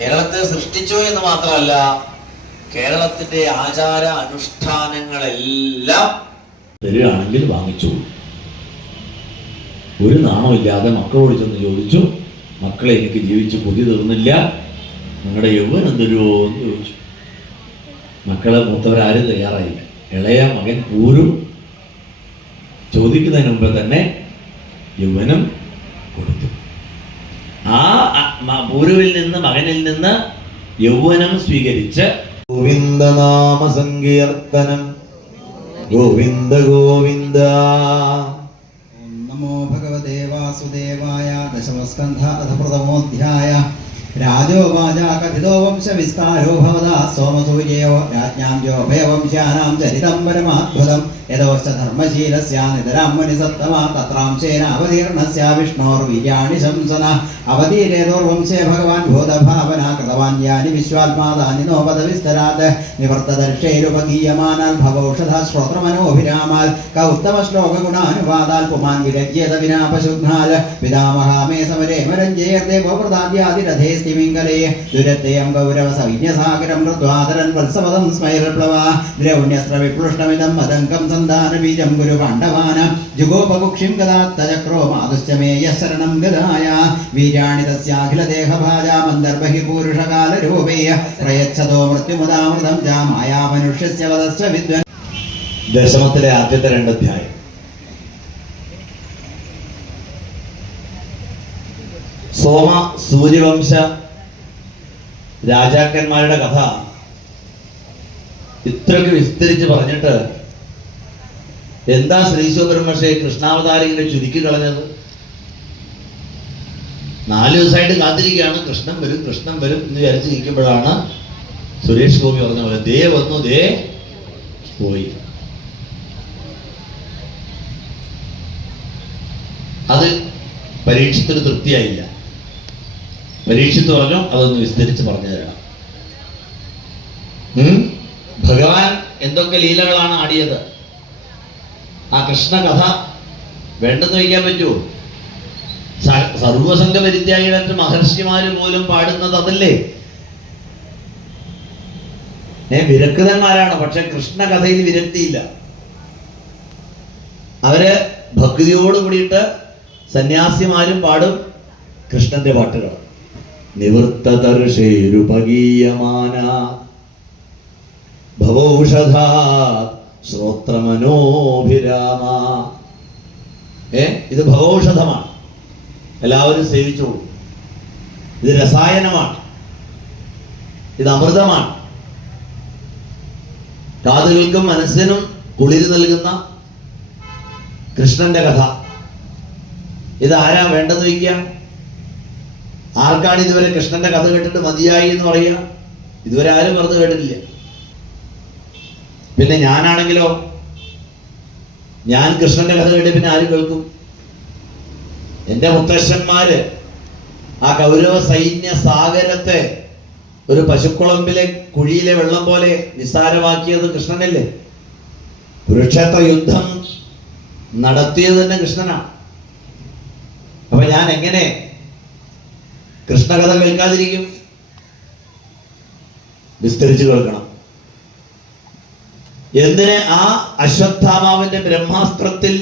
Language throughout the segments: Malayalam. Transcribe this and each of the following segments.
കേരളത്തെ സൃഷ്ടിച്ചു എന്ന് മാത്രമല്ല കേരളത്തിന്റെ ആചാര അനുഷ്ഠാനങ്ങളെല്ലാം തരികയാണെങ്കിൽ വാങ്ങിച്ചു. ഒരു നാണമില്ലാതെ മക്കളോട് ചെന്ന് ചോദിച്ചു മക്കളെ എനിക്ക് ജീവിച്ച് കൊതി തീർന്നില്ല. നിങ്ങളുടെ യൗവനം തരുമോ എന്ന് ചോദിച്ചു. മക്കളെ മൂത്തവരാരും തയ്യാറായില്ല. ഇളയ മകൻ പൂരും ചോദിക്കുന്നതിന് മുമ്പ് തന്നെ യൗവനം കൊടുത്തു. ആ ഗുരുവിൽ നിന്ന് മകനിൽ നിന്ന് യൗവനം സ്വീകരിച്ച് ഗോവിന്ദനാമ സങ്കീർത്തനം ഗോവിന്ദ. ഗോവിന്ദ നമോ ഭഗവദേവാസുദേവായ ദശമസ്കന്ധ അഥ പ്രഥമോധ്യായ രാജോവാച കഥിതോ വംശവിസ്താരോ ഭവതാ സോമസൂര്യയോ രാജ്ഞാം ജോഭയവംശ്യാനാം ചരിതം പരമാത്ഭുതം യഥോശ്ച ധർമ്മശീലസ്യാ നിതരാം മുനിസത്തമ തത്രാംശേനാവതീർണസ്യ വിഷ്ണോർവീര്യാണി ശംസന അവതീരേതോർവംശേ ഭഗവാൻ ഭൂതഭാവന കൃതവാൻ യാനി വിശ്വാത്മാതാനി നോപദ വിസ്തരാത് നിവർത്തദർശൈരുപഗീയമാനാൽ ഭവൗഷധ ശ്രോത്രമനോഭിരാമാൽ കൗത്തമ ശ്ലോക ഗുണാനുവാദാൽ പുമാൻ വിരജ്യേത വിനാപശുഘ്നാൽ പിതാമഹാമേ സമരേ മരഞ്ജയർദ്ദേ ഭവപ്രദാദ്യാതിരഥേ സ്ഥിമിംഗലേ ദുരത്തേയം ഗൗരവ സൈന്യസാഗരം മൃദ്വാതരൻ വത്സവദം സ്മൈരപ്ലവ ദ്രൗണ്യസ്ത്ര വിപ്ലുഷ്ടമിതം മതങ്കം സന്താന ബീജം ഗുരു പാണ്ഡവാന ജുഗോപകുക്ഷിം ഗതാത്തചക്രോ മാതുശ്ചമേയ ശരണം ഗതായ വീരാണി തസ്യാഖില ദേഹഭാജാ മന്ദർബഹി പൂരുഷകാലരൂപേ പ്രയച്ഛതോ മൃത്യുമുദാമൃതം ജാമായ മായാ മനുഷ്യസ്യ വദസ്വ വിദ്വൻ ദശമത്തിലെ ആദ്യത്തെ രണ്ട് അധ്യായം. സോമ സൂര്യവംശ രാജാക്കന്മാരുടെ കഥ. ഇത്രയ്ക്ക് വിസ്തരിച്ച് പറഞ്ഞിട്ട് എന്താ ശ്രീശോപരമക്ഷേ കൃഷ്ണാവതാരം ഇങ്ങനെ ചുരുക്കി കളഞ്ഞത്? നാല് ദിവസമായിട്ട് കാത്തിരിക്കുകയാണ്. കൃഷ്ണൻ വരും കൃഷ്ണൻ വരും എന്ന് വിചാരിച്ചിരിക്കുമ്പോഴാണ് സുരേഷ് ഗോപി പറഞ്ഞ പോലെ ദേ വന്നു ദേ പോയി. അത് പരീക്ഷത്തിന് തൃപ്തിയായില്ല. പരീക്ഷിത്ത് പറഞ്ഞു? അതൊന്ന് വിസ്തരിച്ച് പറഞ്ഞു തരണം? ഭഗവാൻ എന്തൊക്കെ ലീലകളാണ് ആടിയത്? ആ കൃഷ്ണ കഥ വേണ്ടെന്ന് വയ്ക്കാൻ പറ്റുമോ? സർവസംഗ പരിത്യാഗിയുടെ മഹർഷിമാര് പോലും പാടുന്നത് അതല്ലേ? ഏ വിരക്തന്മാരാണ് പക്ഷെ കൃഷ്ണ കഥയിൽ വിരക്തിയില്ല. അവർ ഭക്തിയോട് കൂടിയിട്ട് സന്യാസിമാരും പാടും കൃഷ്ണന്റെ പാട്ടുകൾ നിവൃത്തതർഷേരുപഗീയമാന ഭവൗഷധ ശ്രോത്രമനോഭിരാമ ഏ? ഇത് ഭവൗഷധമാണ്. എല്ലാവരും സേവിച്ചോളൂ ഇത് രസായനമാണ്. ഇത് അമൃതമാണ്. കാതുകൾക്കും മനസ്സിനും കുളിര് നൽകുന്ന കൃഷ്ണന്റെ കഥ. ഇത് ആരാ വേണ്ടെന്ന് വയ്ക്കുക ആർക്കാണ് ഇതുവരെ കൃഷ്ണന്റെ കഥ കേട്ടിട്ട് മതിയായി എന്ന് പറയുക ഇതുവരെ ആരും പറഞ്ഞു കേട്ടിട്ടില്ല. പിന്നെ ഞാനാണെങ്കിലോ? ഞാൻ കൃഷ്ണന്റെ കഥ കേട്ട് പിന്നെ ആരും കേൾക്കും. എന്റെ മുത്തശ്ശന്മാര് ആ കൗരവ സൈന്യ സാഗരത്തെ ഒരു പശുക്കുളമ്പിലെ കുഴിയിലെ വെള്ളം പോലെ നിസ്സാരമാക്കിയത് കൃഷ്ണനല്ലേ? കുരുക്ഷേത്ര യുദ്ധം നടത്തിയത് തന്നെ കൃഷ്ണനാണ് അപ്പൊ ഞാൻ എങ്ങനെ കൃഷ്ണകഥ കേൾക്കാതിരിക്കും. വിസ്തരിച്ചു കേൾക്കണം. എന്തിന് ആ അശ്വത്ഥാമാവിന്റെ ബ്രഹ്മാസ്ത്രത്തിൽ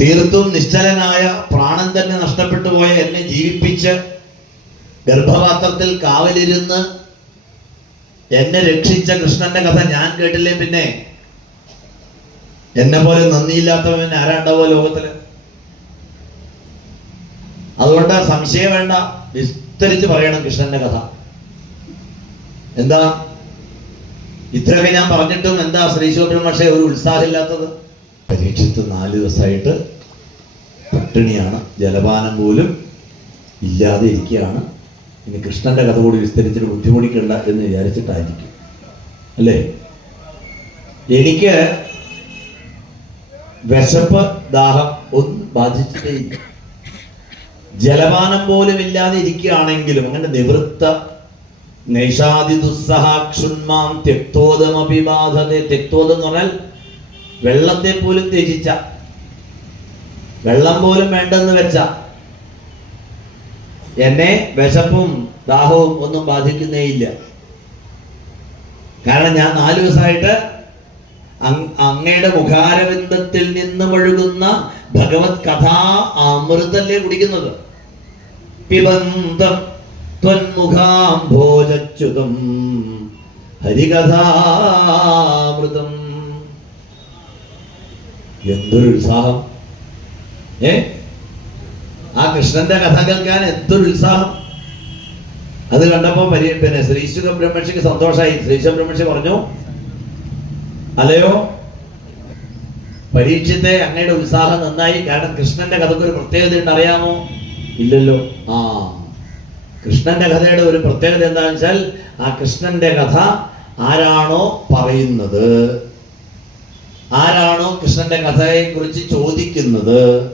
തീർത്തും നിശ്ചലനായ പ്രാണൻ തന്നെ നഷ്ടപ്പെട്ടു പോയ എന്നെ ജീവിപ്പിച്ച് ഗർഭപാത്രത്തിൽ കാവലിരുന്ന് എന്നെ രക്ഷിച്ച കൃഷ്ണന്റെ കഥ ഞാൻ കേട്ടില്ലേ പിന്നെ? എന്നെ പോലെ നന്ദിയില്ലാത്തവൻ ആരാണ്ടാവോ ലോകത്തിൽ? അതുകൊണ്ട് സംശയം വേണ്ട. വിസ്തരിച്ച് പറയണം കൃഷ്ണന്റെ കഥ. എന്താ? ഇത്രയൊക്കെ ഞാൻ പറഞ്ഞിട്ടും എന്താ ശ്രീശോഭൻ പക്ഷേ ഒരു ഉത്സാഹമില്ലാത്തത്? പരീക്ഷത്ത് നാല് ദിവസമായിട്ട് പട്ടിണിയാണ്. ജലപാനം പോലും ഇല്ലാതെ ഇരിക്കുകയാണ്. ഇനി കൃഷ്ണന്റെ കഥ കൂടി വിസ്തരിച്ചിട്ട് ബുദ്ധിമുട്ടിക്കണ്ട എന്ന് വിചാരിച്ചിട്ടായിരിക്കും. അല്ലേ? എനിക്ക് വിശപ്പ് ദാഹം ഒന്നും ബാധിച്ചിട്ടേ ഇല്ല. ജലപാനം പോലും ഇല്ലാതെ ഇരിക്കുകയാണെങ്കിലും അങ്ങനെ നിവൃത്ത നൈഷാദി ദുസ്സഹാക്ഷുന്മാം തെക്തോദം ബാധതെ തെക്തോദം എന്ന് പറഞ്ഞാൽ വെള്ളത്തെ പോലും ത്യജിച്ച വെള്ളം പോലും വേണ്ടെന്ന് വെച്ച എന്നെ വിശപ്പും ദാഹവും ഒന്നും ബാധിക്കുന്നേയില്ല. കാരണം ഞാൻ നാല് ദിവസമായിട്ട് അങ്- അങ്ങയുടെ മുഖാരവിന്ദത്തിൽ നിന്ന് ഒഴുകുന്ന ഭഗവത് കഥാ അമൃതല്ലേ കുടിക്കുന്നത്? പിബന്ധം ത്വന്മുഖാംഭോജച്യുതം ഹരികഥാമൃതം. എന്തൊരു ഉത്സാഹം. ഏ? ആ കൃഷ്ണന്റെ കഥ കേൾക്കാൻ എന്തൊരു ഉത്സാഹം. അത് കണ്ടപ്പോ പരി പിന്നെ ശ്രീശുഖ ബ്രഹ്മർഷിക്ക് സന്തോഷമായി ശ്രീശുഖ ബ്രഹ്മർഷി പറഞ്ഞു അല്ലയോ പരീക്ഷത്തെ അങ്ങയുടെ ഉത്സാഹം നന്നായി. കാരണം കൃഷ്ണന്റെ കഥക്ക് ഒരു പ്രത്യേകത ഉണ്ട് അറിയാമോ? ഇല്ലല്ലോ. ആ. കൃഷ്ണന്റെ കഥയുടെ ഒരു പ്രത്യേകത എന്താണെന്ന് വെച്ചാൽ ആ കൃഷ്ണന്റെ കഥ ആരാണോ പറയുന്നത്? ആരാണോ കൃഷ്ണന്റെ കഥയെ കുറിച്ച് ചോദിക്കുന്നത്?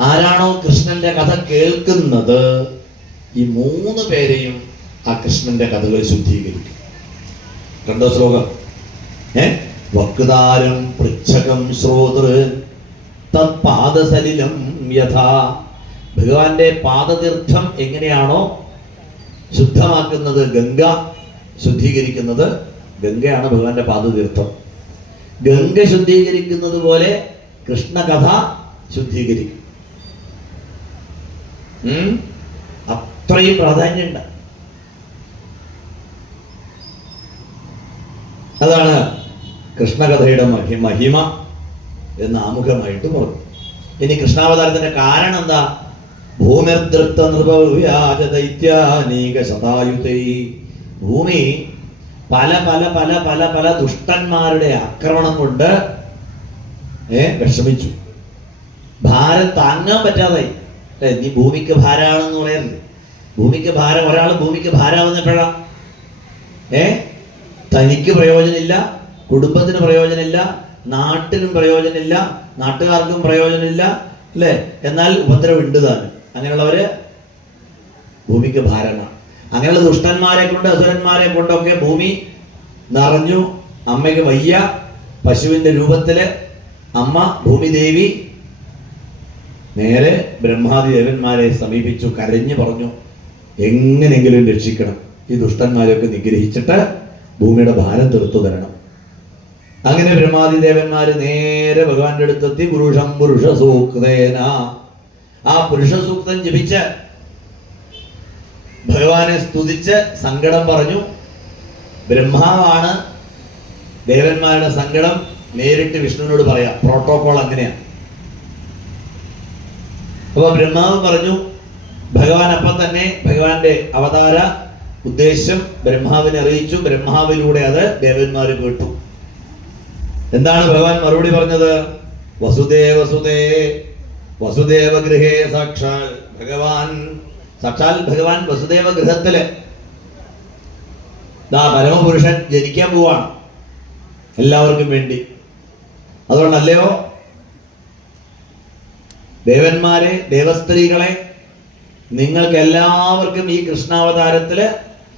ആരാണോ കൃഷ്ണന്റെ കഥ കേൾക്കുന്നത്? ഈ മൂന്ന് പേരെയും ആ കൃഷ്ണന്റെ കഥകൾ ശുദ്ധീകരിക്കും. കണ്ടോ ശ്ലോകം. ഏ? വക്താരം പൃച്ഛകം ശ്രോതൃ തത്പാദസലിലം യഥാ. ഭഗവാന്റെ പാദതീർത്ഥം എങ്ങനെയാണോ ശുദ്ധമാക്കുന്നത് ഗംഗ ശുദ്ധീകരിക്കുന്നത് ഗംഗയാണ് ഭഗവാന്റെ പാദതീർത്ഥം. ഗംഗ ശുദ്ധീകരിക്കുന്നത് പോലെ കൃഷ്ണകഥ ശുദ്ധീകരിക്കും? അത്രയും പ്രാധാന്യമുണ്ട്. അതാണ് കൃഷ്ണകഥയുടെ മഹി മഹിമ എന്ന് ആമുഖമായിട്ട് പറഞ്ഞു ഇനി കൃഷ്ണാവതാരത്തിന്റെ കാരണം എന്താ? ഭൂമിർദൃത്ത നൃപവ്യാജ ദൈത്യാനീക ശതായുതൈ ഭൂമി പല പല പല പല പല ദുഷ്ടന്മാരുടെ ആക്രമണം കൊണ്ട് ഏ വിഷമിച്ചു. ഭാരം താങ്ങാൻ പറ്റാതായി നീ ഭൂമിക്ക് ഭാരമാണെന്ന് പറയരുത്. ഭൂമിക്ക് ഭാരം ഒരാൾ ഭൂമിക്ക് ഭാരമാവുന്നപ്പോഴാ ഏ തനിക്ക് പ്രയോജനമില്ല. കുടുംബത്തിന് പ്രയോജനമില്ല നാട്ടിനും പ്രയോജനമില്ല നാട്ടുകാർക്കും പ്രയോജനമില്ല അല്ലേ? എന്നാൽ ഉപദ്രവമുണ്ട് താനും. അങ്ങനെയുള്ളവര് ഭൂമിക്ക് ഭാരമാണ്. അങ്ങനെയുള്ള ദുഷ്ടന്മാരെ കൊണ്ട് അസുരന്മാരെ കൊണ്ടൊക്കെ ഭൂമി നിറഞ്ഞു അമ്മയ്ക്ക് വയ്യ. പശുവിന്റെ രൂപത്തിൽ അമ്മ ഭൂമിദേവി നേരെ ബ്രഹ്മാദി ദേവന്മാരെ സമീപിച്ചു കരഞ്ഞു പറഞ്ഞു എങ്ങനെങ്കിലും രക്ഷിക്കണം. ഈ ദുഷ്ടന്മാരെയൊക്കെ നിഗ്രഹിച്ചിട്ട് ഭൂമിയുടെ ഭാരം തീർത്തു തരണം. അങ്ങനെ ബ്രഹ്മാതി ദേവന്മാര് നേരെ ഭഗവാന്റെ അടുത്തെത്തി പുരുഷം പുരുഷ സൂക്തേന ആ പുരുഷ സൂക്തം ജപിച്ച് ഭഗവാനെ സ്തുതിച്ച് സങ്കടം പറഞ്ഞു. ബ്രഹ്മാവാണ് ദേവന്മാരുടെ സങ്കടം നേരിട്ട് വിഷ്ണുവിനോട് പറയാം. പ്രോട്ടോകോൾ അങ്ങനെയാണ് അപ്പൊ ബ്രഹ്മാവ് പറഞ്ഞു ഭഗവാൻ അപ്പം തന്നെ ഭഗവാന്റെ അവതാര ഉദ്ദേശം ബ്രഹ്മാവിനെ അറിയിച്ചു. ബ്രഹ്മാവിലൂടെ അത് ദേവന്മാര് കേട്ടു. എന്താണ് ഭഗവാൻ മറുപടി പറഞ്ഞത്? വസുദേവ സുതേ വസുദേവ ഗൃഹേ സാക്ഷാൽ ഭഗവാൻ സാക്ഷാൽ ഭഗവാൻ വസുദേവ ഗൃഹത്തിൽ. പരമപുരുഷൻ ജനിക്കാൻ പോവാണ് എല്ലാവർക്കും വേണ്ടി. അതുകൊണ്ടല്ലയോ? ദേവന്മാരെ ദേവസ്ത്രീകളെ നിങ്ങൾക്ക് എല്ലാവർക്കും ഈ കൃഷ്ണാവതാരത്തിൽ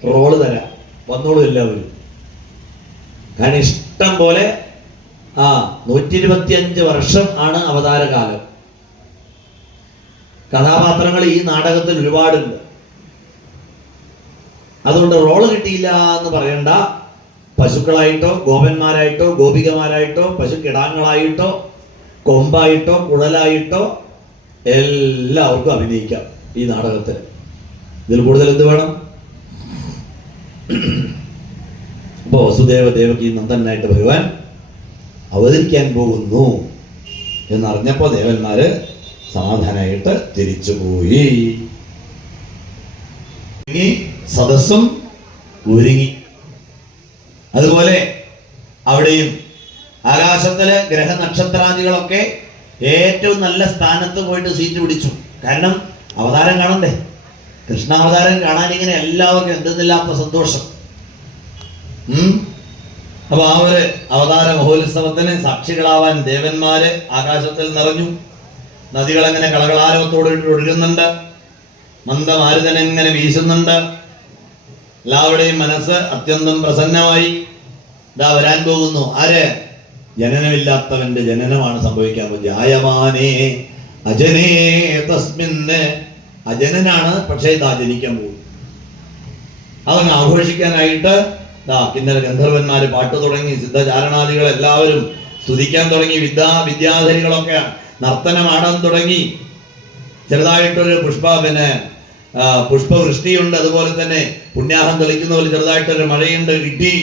റോൾ തരാം. വന്നോളൂ എല്ലാവരും. കാരണം ഇഷ്ടം പോലെ ആ നൂറ്റി ഇരുപത്തി അഞ്ച് വർഷം ആണ് അവതാരകാലം. കഥാപാത്രങ്ങൾ ഈ നാടകത്തിൽ ഒരുപാടുണ്ട്. അതുകൊണ്ട് റോൾ കിട്ടിയില്ല എന്ന് പറയണ്ട. പശുക്കളായിട്ടോ ഗോപന്മാരായിട്ടോ ഗോപികമാരായിട്ടോ പശുക്കിടാങ്ങളായിട്ടോ കൊമ്പായിട്ടോ കുഴലായിട്ടോ എല്ലാവർക്കും അഭിനയിക്കാം ഈ നാടകത്തിൽ. ഇതിൽ കൂടുതൽ എന്ത് വേണം? അപ്പോ വസുദേവ ദേവകി നന്ദനായിട്ട് ഭഗവാൻ അവതരിക്കാൻ പോകുന്നു. എന്നറിഞ്ഞപ്പോ ദേവന്മാര് സമാധാനമായിട്ട് തിരിച്ചുപോയി. സദസ്സും ഒരുങ്ങി. അതുപോലെ അവിടെയും ആകാശത്തിൽ ഗ്രഹനക്ഷത്രാദികളൊക്കെ ഏറ്റവും നല്ല സ്ഥാനത്ത് പോയിട്ട് സീറ്റ് പിടിച്ചു. കാരണം അവതാരം കാണണ്ടേ? കൃഷ്ണാവതാരം കാണാൻ ഇങ്ങനെ എല്ലാവർക്കും എന്തെന്നില്ലാത്ത സന്തോഷം. അപ്പൊ ആ ഒരു അവതാര മഹോത്സവത്തിന് സാക്ഷികളാവാൻ ദേവന്മാര് ആകാശത്തിൽ നിറഞ്ഞു. നദികൾ എങ്ങനെ കളകളാരവത്തോടെ ഒഴുകുന്നുണ്ട്? മന്ദമാരുതൻ എങ്ങനെ വീശുന്നുണ്ട്? എല്ലാവരുടെയും മനസ്സ് അത്യന്തം പ്രസന്നമായി. ഇതാ വരാൻ പോകുന്നു. ആര്? ജനനമില്ലാത്തവന്റെ ജനനമാണ് സംഭവിക്കാൻ ജായമാനേ അജനേ തസ്മിന്ന്. അജനനാണ് പക്ഷേ ഇതാ ജനിക്കാൻ പോകും അതങ്ങ് ആഘോഷിക്കാനായിട്ട് ദാ കിന്നര ഗന്ധർവന്മാര് പാട്ട് തുടങ്ങി സിദ്ധചാരണാദികൾ എല്ലാവരും സ്തുതിക്കാൻ തുടങ്ങി വിദ്യാ വിദ്യാധരികളൊക്കെ നർത്തനമാടാൻ തുടങ്ങി. ചെറുതായിട്ടൊരു പുഷ്പ പിന്നെ പുഷ്പവൃഷ്ടിയുണ്ട്. അതുപോലെ തന്നെ പുണ്യാഹം തെളിക്കുന്ന പോലെ ചെറുതായിട്ടൊരു മഴയുണ്ട്. ഇടി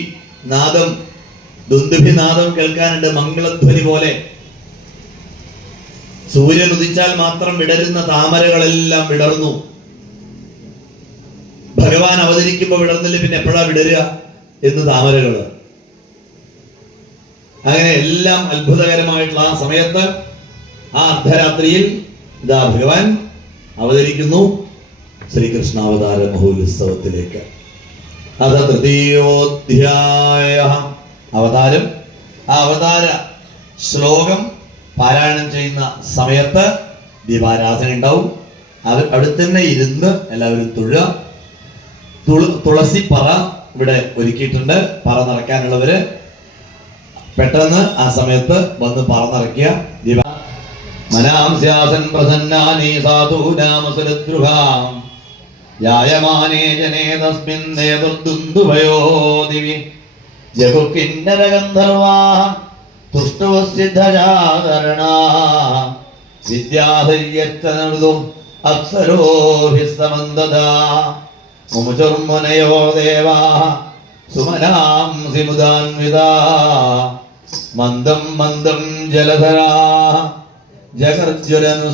നാദം ദുന്ദുഭി നാദം കേൾക്കാനുണ്ട്. മംഗളധ്വനി പോലെ. സൂര്യൻ ഉദിച്ചാൽ മാത്രം വിടരുന്ന താമരകളെല്ലാം വിടർന്നു. ഭഗവാൻ അവതരിക്കുമ്പോൾ വിടർന്നില്ല പിന്നെ എപ്പോഴാ വിടരുക? എന്ന് താമരകൾ. അങ്ങനെ എല്ലാം അത്ഭുതകരമായിട്ടുള്ള ആ സമയത്ത് ആ അർദ്ധരാത്രിയിൽ ഇതാ ഭഗവാൻ അവതരിക്കുന്നു ശ്രീകൃഷ്ണ അവതാര മഹോത്സവത്തിലേക്ക്. അത് തൃതീയോധ്യായ അവതാരം. ആ അവതാര ശ്ലോകം പാരായണം ചെയ്യുന്ന സമയത്ത് ദീപാരാധന ഉണ്ടാവും. അവർ അവിടെ തന്നെ ഇരുന്ന് എല്ലാവരും തുഴ തുള- തുളസി പറ ഇവിടെ ഒരുക്കിയിട്ടുണ്ട്. പറ നിറയ്ക്കാനുള്ളവര് പെട്ടെന്ന് ആ സമയത്ത് വന്ന് പറ നിറയ്ക്കുക. ദിവ മനാംസ്യാസൻ പ്രസന്നാനി സാധൂനാമസുരദ്രുഹാം ജായമാനേ ജനേ തസ്മിൻ നേതൃദുന്ദുഭയോ ദിവി. ജഗുക്കിന്നരഗന്ധർവാ. തുഷ്ടവസിദ്ധജാകരണാ വിദ്യാധര്യച്ചനൃതും അപ്സരോഭിസ്തമന്ദദാ മുമുചുർമുനയോ ദേവാ? സുമനാം സിമുദാൻവിതാ മന്ദം മന്ദം ജലധരാ. ജഗർജുരനുസാഗരം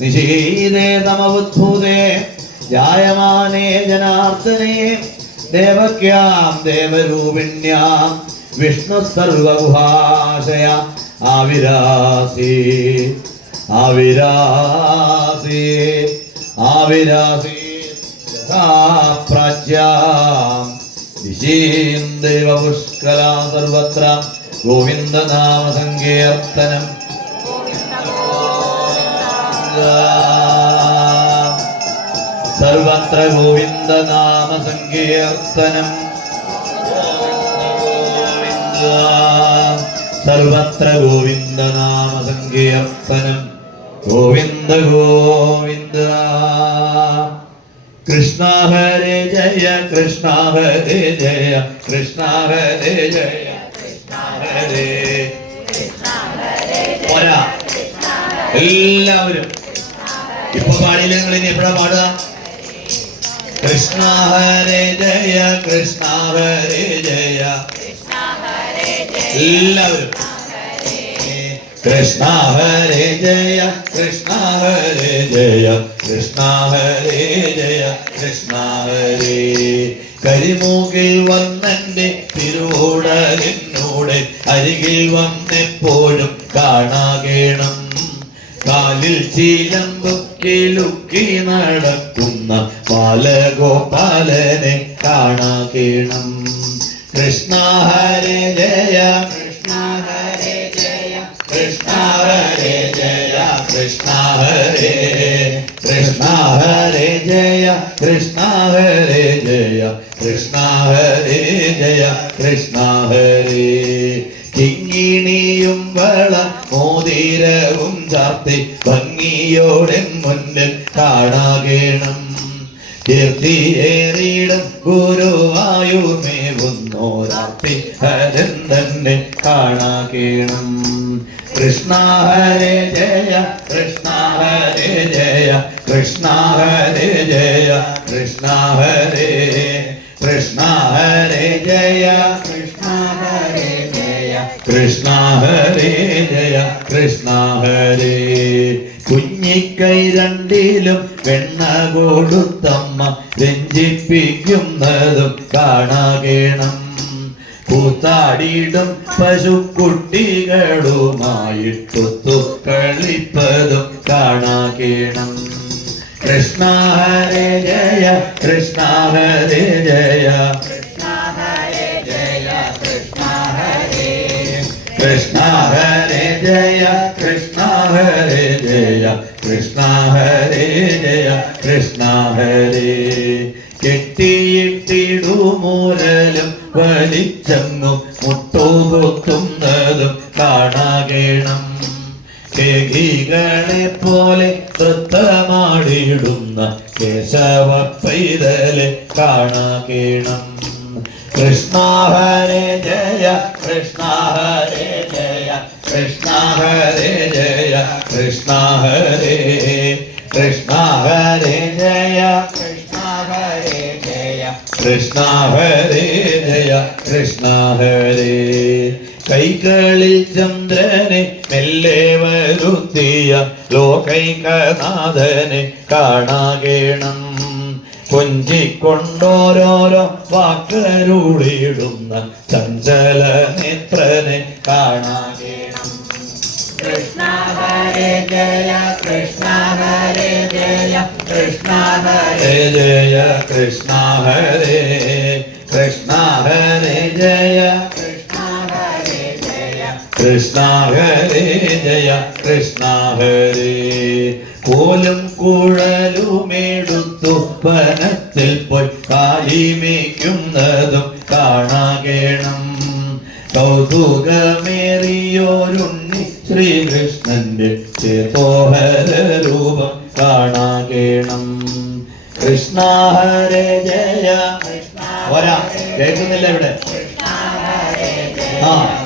നിശീതേ തമവുദ്ഭൂതേ ജായമാനേ ജനാർദ്ദനേ. ദേവക്യാം ദേവരൂപിണ്യാം വിഷ്ണു സർവഗുഹാശയ. ആവിരാസി ആവിരാസി. ആവിരാസി ദൈവപുഷ്കലാ സർവത്ര. ഗോവിന്ദനാമ സങ്കീർത്തനം സർവത്ര ഗോവിന്ദനാമ സങ്കീർത്തനം സർവത്ര ഗോവിന്ദനാമ സങ്കീർത്തനം ഗോവിന്ദ ഗോവിന്ദ കൃഷ്ണ ഹരേ ജയ കൃഷ്ണ ഹരേ ജയ കൃഷ്ണ ഹരേ ജയ പോരാ. എല്ലാവരും. ഇപ്പൊ പാടിയില്ല നിങ്ങൾ ഇനി എപ്പോഴാ പാടുക? കൃഷ്ണ ഹരേ ജയ കൃഷ്ണ ഹരേ ജയ. എല്ലാവരും. കൃഷ്ണ ഹരേ ജയ കൃഷ്ണ ഹരേ ജയ കൃഷ്ണ ഹരേ ജയ കൃഷ്ണ ഹരേ. കരിമൂകിൽ വന്നെന്റെ തിരുവോടലിനൂടെ അരികിൽ വന്നെപ്പോഴും കാണാകേണം. കാലിൽ ചീലമ്പു കിലുക്കി നടക്കുന്ന ബാലഗോപാലനെ കാണാകേണം. കൃഷ്ണ ഹരേ ജയ ജയ കൃഷ്ണ ഹരേ ജയ കൃഷ്ണ ഹരേ കൃഷ്ണ ഹരേ ജയ ജയ കൃഷ്ണ കിങ്ങിണിയും വള മോതിരവും ചാർത്തി ഭംഗിയോടെ മുന്നിൽ കാണാകേണം. കീർത്തിയേറിയിടം ഗുരുവായൂർമേവുന്നോരാർത്തി ഹരൻ തന്നെ കാണാകേണം. കൃഷ്ണ ഹരേ ജയ കൃഷ്ണ ഹരേ ജയ കൃഷ്ണ ഹരേ ജയ കൃഷ്ണ ഹരേ കൃഷ്ണ ഹരേ ജയ കൃഷ്ണ ഹരേ ജയ കൃഷ്ണ ഹരേ ജയ കൃഷ്ണ ഹരേ. കുഞ്ഞിക്കൈ രണ്ടിലും വെണ്ണ കൊടുത്തമ്മ രഞ്ജിപ്പിക്കുന്നതും കാണാകേണം. കൂത്താടിയിടും പശുക്കുട്ടികളുമായിട്ടൊത്തു കളിപ്പതും കാണാകേണം. കൃഷ്ണ ഹരേ ജയ കൃഷ്ണ ഹരേ ജയ. കൃഷ്ണ ഹരേ ജയ കൃഷ്ണ ഹരേ ജയ കൃഷ്ണ ഹരേ ജയ കൃഷ്ണ ഹരേ. ജയ വലിച്ചെങ്ങും മുട്ടുകൊത്തുന്നതും കാണാകേണം. കേകികളെ പോലെ നൃത്തമാടിയിടുന്ന കേശവ പൈതലെ കാണാകേണം. കൃഷ്ണ ഹരേ ജയ കൃഷ്ണ ഹരേ ജയ കൃഷ്ണ ഹരേ ജയ കൃഷ്ണ ഹരേ കൃഷ്ണ ഹരേ ജയ. കൃഷ്ണ ഹരേ ജയ കൃഷ്ണ ഹരേ. കൈകളിൽ ചന്ദ്രനെ മെല്ലെ വരുത്തിയ ലോകൈകനാഥനെ കാണാകേണം. കൊഞ്ചിക്കൊണ്ടോരോരോ വാക്കരുളിടുന്ന ചഞ്ചല നേത്രനെ കാണാകേണം. കൃഷ്ണ ഹരേ ജയ കൃഷ്ണ ഹരേ ജയ. കൃഷ്ണ ഹരേ. ജയ കൃഷ്ണ ഹരേ. ജയ. കൃഷ്ണ ഹരേ ജയ. കൃഷ്ണ ഹരേ ജയ. കൃഷ്ണ ഹരേ. കോലും കുഴലുമെടുത്തു വനത്തിൽ പോയി കാലിമേക്കുന്നതും കാണാകേണം. കൗതുകമേറിയോരുണ്ണി ശ്രീകൃഷ്ണന്റെ ചേതോഹര രൂപം കാണാകേണം കൃഷ്ണ ഹരേ ജയ. ഒരാ കേൾക്കുന്നില്ല ഇവിടെ? ആ.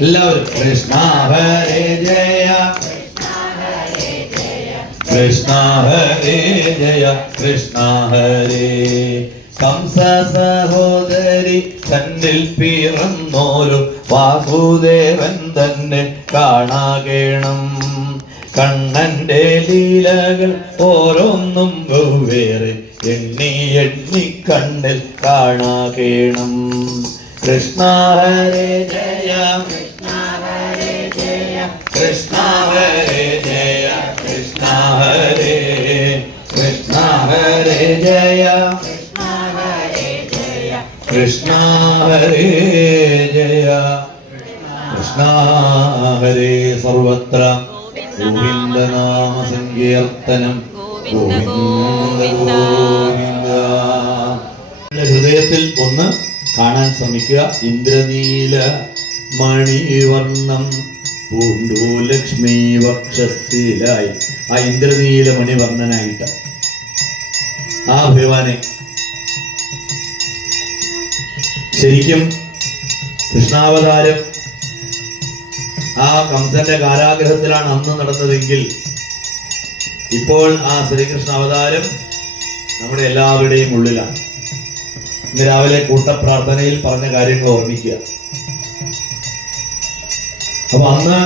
എല്ലാവരും കൃഷ്ണ ഹരേ ജയ. കൃഷ്ണ ഹരേ ജയ കൃഷ്ണ ഹരേ. കംസ സഹോദരി തന്നിൽ പിറന്നോരും വാസുദേവൻ തന്നെ കാണാകേണം. കണ്ണന്റെ ലീലകൾ ഓരോന്നും വെവ്വേറെ എണ്ണി എണ്ണി കണ്ണിൽ കാണാകേണം. കൃഷ്ണ ഹരേ ജയ കൃഷ്ണ ഹരേ ജയ കൃഷ്ണ ഹരേ കൃഷ്ണ ഹരേ ജയ കൃഷ്ണ ഹരേ ജയ കൃഷ്ണ ഹരേ സർവത്ര. ഗോവിന്ദ നാമ സങ്കീർത്തനം ഗോവിന്ദ ഗോവിന്ദ. ഹൃദയത്തിൽ ഒന്ന് കാണാൻ ശ്രമിക്കുക. ഇന്ദ്രനീല മണിവർണം പൂണ്ടു ലക്ഷ്മി വക്ഷസ്ഥിലായി ആ ഇന്ദ്രനീല മണിവർണനായിട്ട്. ആ ഭഗവാനെ. ശരിക്കും കൃഷ്ണാവതാരം ആ കംസന്റെ കാരാഗ്രഹത്തിലാണ് അന്ന് നടന്നതെങ്കിൽ ഇപ്പോൾ ആ ശ്രീകൃഷ്ണ അവതാരം നമ്മുടെ എല്ലാവരുടെയും ഉള്ളിലാണ്. ഇന്ന് രാവിലെ കൂട്ടപ്രാർത്ഥനയിൽ പറഞ്ഞ കാര്യങ്ങൾ ഓർമ്മിക്കുക. അപ്പൊ അന്ന്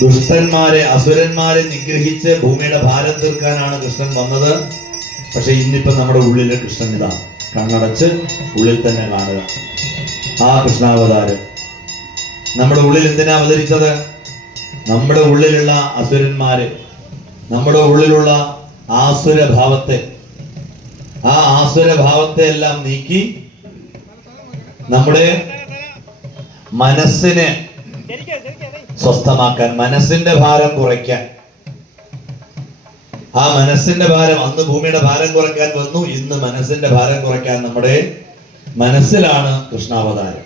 ദുഷ്ടന്മാരെ അസുരന്മാരെ നിഗ്രഹിച്ച് ഭൂമിയുടെ ഭാരം തീർക്കാനാണ് കൃഷ്ണൻ വന്നത്. പക്ഷെ ഇന്നിപ്പോ നമ്മുടെ ഉള്ളിലെ കൃഷ്ണൻ ഇതാണ് കണ്ണടച്ച് ഉള്ളിൽ തന്നെ കാണുക. ആ കൃഷ്ണാവതാരം. നമ്മുടെ ഉള്ളിൽ എന്തിനാ അവതരിച്ചത്? നമ്മുടെ ഉള്ളിലുള്ള അസുരന്മാരെ നമ്മുടെ ഉള്ളിലുള്ള ആസുരഭാവത്തെ ആ ആസുരഭാവത്തെ എല്ലാം നീക്കി നമ്മുടെ മനസ്സിനെ സ്വസ്ഥമാക്കാൻ മനസ്സിന്റെ ഭാരം കുറയ്ക്കാൻ. ആ മനസ്സിന്റെ ഭാരം അന്ന് ഭൂമിയുടെ ഭാരം കുറയ്ക്കാൻ വന്നു. ഇന്ന് മനസ്സിന്റെ ഭാരം കുറയ്ക്കാൻ നമ്മുടെ മനസ്സിലാണ് കൃഷ്ണാവതാരം.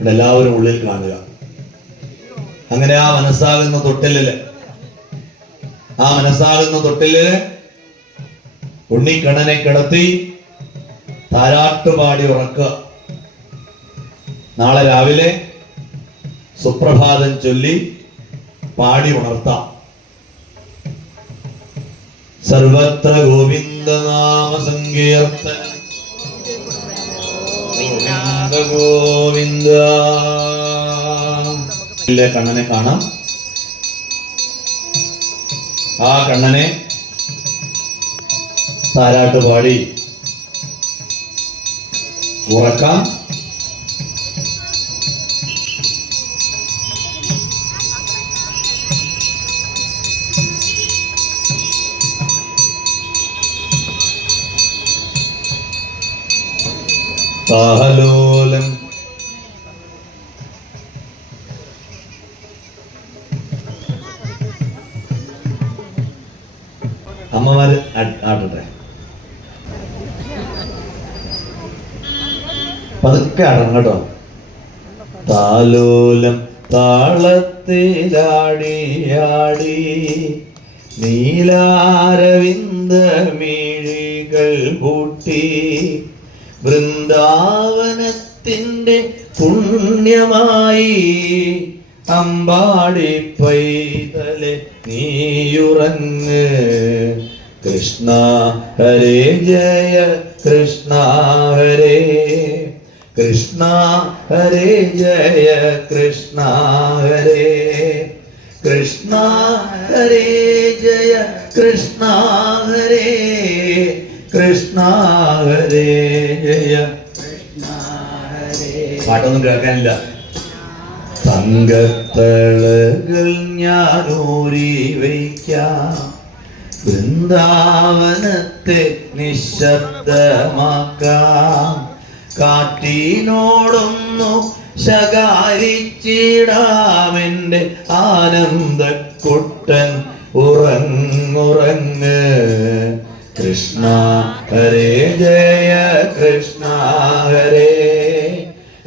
ഇവിടെ എല്ലാവരും ഉള്ളിൽ കാണുക. അങ്ങനെ ആ മനസ്സാകുന്ന തൊട്ടിലിൽ ആ മനസ്സാകുന്ന തൊട്ടിലിൽ ഉണ്ണിക്കണ്ണനെ കിടത്തി താരാട്ടുപാടി ഉറക്കുക. നാളെ രാവിലെ സുപ്രഭാതം ചൊല്ലി പാടി ഉണർത്താം. സർവത്ര ഗോവിന്ദനാമ സങ്കീർത്തനം. ഗോവിന്ദ. കണ്ണനെ കാണാം. ആ കണ്ണനെ താരാട്ട് പാടി ഉറക്കാം. താഹലോലം. അമ്മമാര് ആടട്ടെ. പതുക്കെ ആടണം കേട്ടോ. താലോലം താളത്തിലാടിയാടി നീലാരവിന്ദ മിഴികൾ പൂട്ടി വൃന്ദാവനത്തിന്റെ പുണ്യമായി അമ്പാടി പൈതലെ നീയുറങ്ങ്. കൃഷ്ണ ഹരേ ജയ കൃഷ്ണ ഹരേ. കൃഷ്ണ ഹരേ ജയ കൃഷ്ണ ഹരേ. കൃഷ്ണ ഹരേ ജയ കൃഷ്ണ ഹരേ. കൃഷ്ണ ഹരേ. പാട്ടൊന്നും കേൾക്കാനില്ല. തങ്കത്തളകൾ ഞാനൂരി വയ്ക്കാം. വൃന്ദാവനത്തെ നിശബ്ദമാക്കാം. കാറ്റിനോടൊന്നു ശകാരിച്ചിടാമെന്റെ ആനന്ദക്കുട്ടൻ ഉറങ്ങുറങ്ങ്. കൃഷ്ണ. ഹരേ ജയ കൃഷ്ണ ഹരേ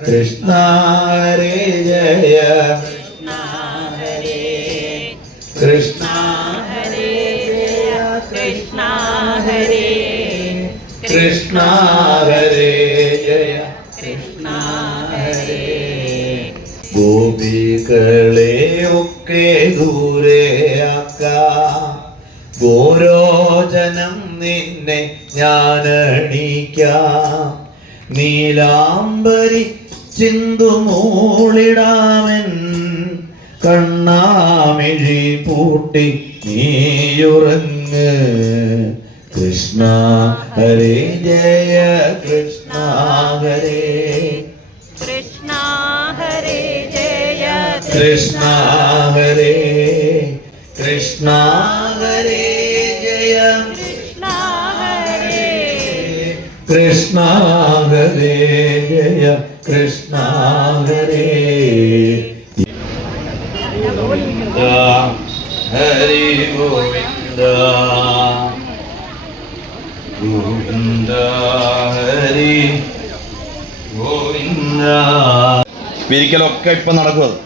കൃഷ്ണ. ഹരേ ജയ കൃഷ്ണ കൃഷ്ണ ഹരേ കൃഷ്ണ. ഹരേ ജയ കൃഷ്ണ ഹരേ ഗോപികളെ ഒക്കെ ദൂരെയാക്കാം. ഗോരോചനം നിന്നെ ഞാനണിക്കാം. നീലാംബരി ചിന്തു മൂളിടാമൻ. കണ്ണാമിഴി പൂട്ടി നീയുറങ്ങ്. കൃഷ്ണ ഹരേ ജയ കൃഷ്ണ ഹരേ. കൃഷ്ണ ഹരേ ജയ കൃഷ്ണ ഹരേ. കൃഷ്ണ ഹരേ ജയ കൃഷ്ണ ജയ കൃഷ്ണ ഹരേ ഹരി ഗോവിന്ദ. ഗോവിന്ദ ഹരി ഗോവിന്ദ. പിരിക്കലൊക്കെ ഇപ്പൊ നടക്കും അത്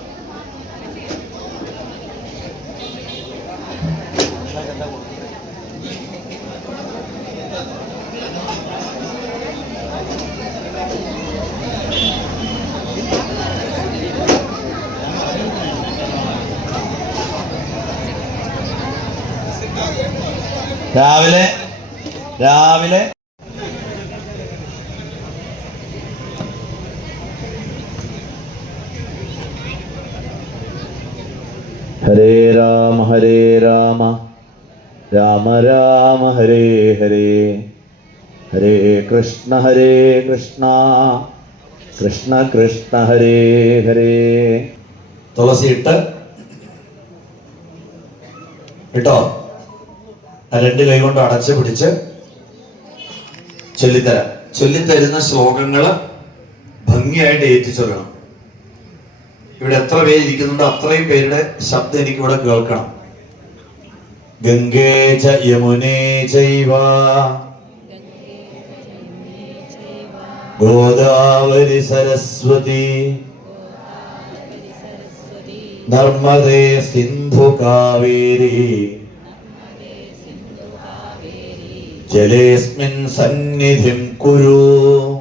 രാവിലെ രാവിലെ ഹരേ രാമ ഹരേ രാമ രാമ ഹരേ. ഹരേ ഹരേ കൃഷ്ണ ഹരേ കൃഷ്ണ. കൃഷ്ണ കൃഷ്ണ ഹരേ ഹരേ. തുളസി ഇട്ട്. കേട്ടോ രണ്ട് കൈ കൊണ്ട് അടച്ചു പിടിച്ച് ചൊല്ലിത്തരാം. ചൊല്ലിത്തരുന്ന ശ്ലോകങ്ങൾ ഭംഗിയായിട്ട് ഏറ്റിച്ചൊല്ലണം ഇവിടെ എത്ര പേര് ഇരിക്കുന്നുണ്ടോ അത്രയും പേരുടെ ശബ്ദം എനിക്കിവിടെ കേൾക്കണം. ഗംഗേ ച യമുനേ ചൈവ. ഗോദാവരി സരസ്വതി. നർമ്മദേ സിന്ധു കാവേരി. ജലേസ്മിൻ സന്നിധിം കുരു.